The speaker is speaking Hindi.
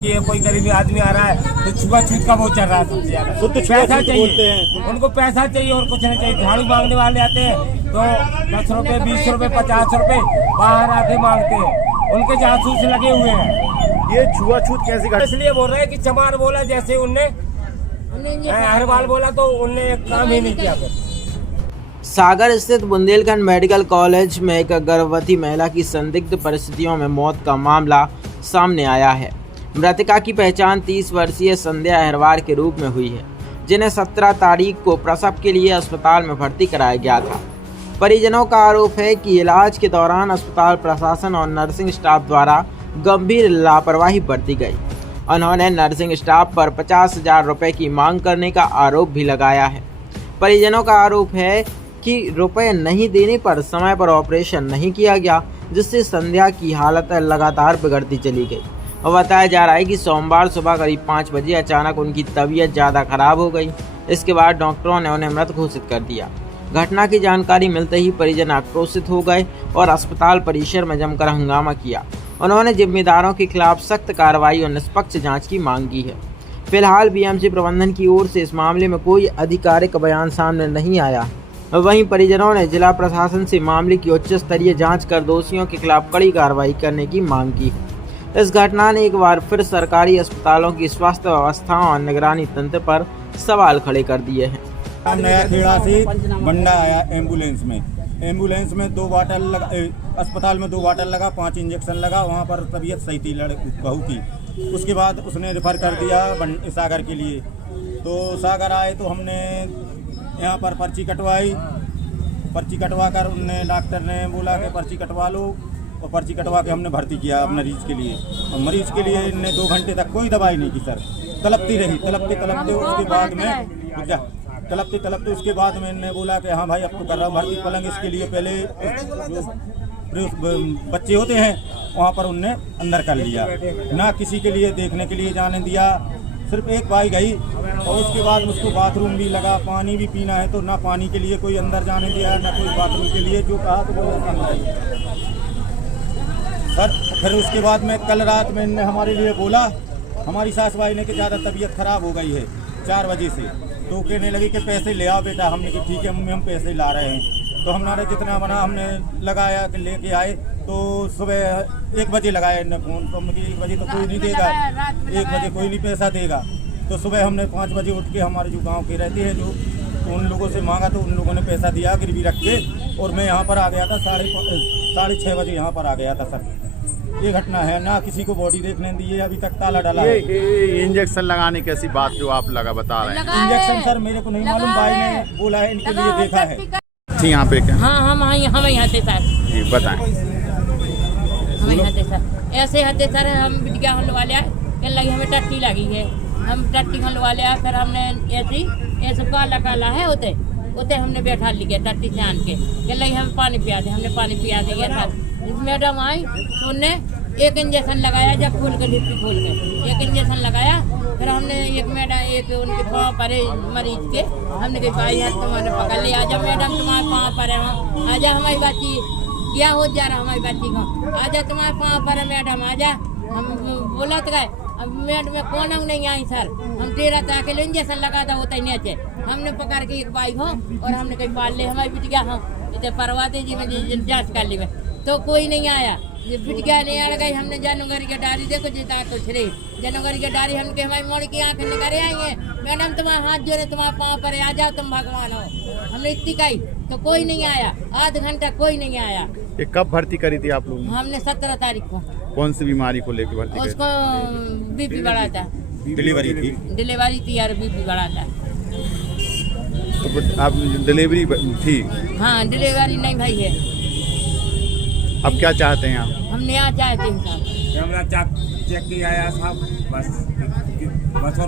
ये कोई गरीबी आदमी आ रहा है तो छुआछूत का बहुत चल रहा है सबसे ज्यादा। तो पैसा चाहिए, बोलते हैं। उनको पैसा चाहिए और कुछ नहीं चाहिए। झाड़ू मांगने वाले आते हैं तो 10 रुपए 20 रुपए 50 रुपए बाहर आके मांगते हैं, उनके जासूस लगे हुए हैं। ये छुआछूत कैसी घटना? इसलिए बोल रहे हैं कि चमार बोला जैसे उनने हरवाल बोला तो उनने काम ही नहीं किया। सागर स्थित बुंदेलखंड मेडिकल कॉलेज में एक गर्भवती महिला की संदिग्ध परिस्थितियों में मौत का मामला सामने आया है। मृतका की पहचान 30 वर्षीय संध्या अहरवार के रूप में हुई है, जिन्हें 17 तारीख को प्रसव के लिए अस्पताल में भर्ती कराया गया था। परिजनों का आरोप है कि इलाज के दौरान अस्पताल प्रशासन और नर्सिंग स्टाफ द्वारा गंभीर लापरवाही बरती गई। उन्होंने नर्सिंग स्टाफ पर 50,000 रुपये की मांग करने का आरोप भी लगाया है। परिजनों का आरोप है कि रुपए नहीं देने पर समय पर ऑपरेशन नहीं किया गया, जिससे संध्या की हालत लगातार बिगड़ती चली गई। और बताया जा रहा है कि सोमवार सुबह करीब 5 बजे अचानक उनकी तबीयत ज़्यादा खराब हो गई। इसके बाद डॉक्टरों ने उन्हें मृत घोषित कर दिया। घटना की जानकारी मिलते ही परिजन आक्रोशित हो गए और अस्पताल परिसर में जमकर हंगामा किया। उन्होंने जिम्मेदारों के खिलाफ सख्त कार्रवाई और निष्पक्ष जाँच की मांग की है। फिलहाल बीएमसी प्रबंधन की ओर से इस मामले में कोई आधिकारिक बयान सामने नहीं आया। वहीं परिजनों ने जिला प्रशासन से मामले की उच्च स्तरीय जांच कर दोषियों के खिलाफ कड़ी कार्रवाई करने की मांग की है। इस घटना ने एक बार फिर सरकारी अस्पतालों की स्वास्थ्य व्यवस्था और निगरानी तंत्र पर सवाल खड़े कर दिए हैं। नया खेड़ा से बंडा आया एम्बुलेंस में 2 बॉटल लगा, अस्पताल में 2 बॉटल लगा, 5 इंजेक्शन लगा। वहाँ पर तबीयत सही थी बहू की। उसके बाद उसने रेफर कर दिया सागर के लिए। तो सागर आए तो हमने यहाँ पर पर्ची कटवा कर उनने डॉक्टर ने बोला कि पर्ची कटवा लो, और पर्ची कटवा के हमने भर्ती किया मरीज के लिए। और मरीज के लिए इनने 2 घंटे तक कोई दवाई नहीं की सर। तलपती रही, तलपते उसके बाद में इनने बोला कि हाँ भाई अब तो कर रहा हूँ भर्ती। पलंग इसके लिए पहले जो बच्चे होते हैं वहाँ पर उनने अंदर कर लिया, ना किसी के लिए देखने के लिए जाने दिया। सिर्फ एक बाई गई और उसके बाद उसको बाथरूम भी लगा, पानी भी पीना है तो ना पानी के लिए कोई अंदर जाने दिया, ना कोई बाथरूम के लिए। जो कहा तो बोला सर। फिर उसके बाद में कल रात में इनने हमारे लिए बोला, हमारी सास भाई ने कि ज़्यादा तबीयत खराब हो गई है 4 बजे से। तो कहने लगी कि पैसे ले आओ बेटा। हमने कि ठीक है मम्मी हम पैसे ला रहे हैं। तो हमारे जितना बना हमने लगाया कि लेके आए। तो सुबह 1 बजे लगाया इन्हें फ़ोन। तो हमने 1 बजे तो कोई नहीं देगा, 1 बजे कोई नहीं पैसा देगा। तो सुबह हमने 5 बजे उठ के हमारे जो गाँव के रहते हैं जो, तो उन लोगों से मांगा तो उन लोगों ने पैसा दिया गिरवी रख के। और मैं यहाँ पर आ गया था 6:30 बजे यहाँ पर आ गया था सर। ये घटना है, ना किसी को बॉडी देखने दी है, अभी तक ताला डाला है। ये इंजेक्शन लगाने की ऐसी बात जो आप बता रहे हैं। इंजेक्शन सर मेरे को नहीं मालूम, भाई ने बोला है इनके लिए देखा है। जी यहाँ पे क्या? हाँ हम यहाँ थे सर। जी बताएं। हम यहाँ थे सर, ऐसे हते सर। हम बिटिया हलवा लिया, कह लगी हमें टट्टी लगी है। हम टट्टी हलवा लिया, फिर हमने ऐसे काला है होते हमने बैठा लिया टट्टी से आन के। कह लगी हमें पानी पिया दे, हमने पानी पिया दिया सर। मैडम आई तो उनने 1 इंजेक्शन लगाया, जब खोल के लिपटी खोल के 1 इंजेक्शन लगाया। फिर हमने एक उनके पाँव पर मरीज के हमने कहा भाई हाथ तुम्हारे पकड़ लिया, आजा मैडम तुम्हारे पाँव पर है, आजा हमारी बच्ची क्या हो जा रहा हमारी बच्ची को, आजा तुम्हारे पाँव पर है मैडम आजा। हम बोला तो गए। अब मैडम में कौन नहीं आई सर। हम 13 तक के इंजेक्शन लगा था होता ही नहीं अच्छे। हमने पकड़ के एक बाइक हो और हमने कहीं पाल ले हमारी बिटिया हो इतने परवाते जी में जाँच कर ली में तो कोई नहीं आया। बिटिया नहीं आ गई। हमने जानवर की डारी देखो जिता तो छे जानवर की डारी हमके हमारी मोड़ की आँख निकाले आएंगे। मैडम तुम्हारे हाथ जोड़े तुम्हारे पाँव पर आ जाओ तुम भगवान हो। हमने इतनी कही तो कोई नहीं आया, आध घंटा कोई नहीं आया। ये कब भर्ती करी थी आप लोग? हमने 17 तारीख को। कौन सी बीमारी को लेकर भर्ती करी? उसको बीपी बढ़ा था, डिलीवरी थी यार, बीपी बढ़ा था। तो आप डिलीवरी थी? हाँ डिलीवरी नहीं भाई है। अब क्या चाहते हैं आप? हम न्याय चाहते हैं साहब। कैमरा चेक किया आया साहब, बस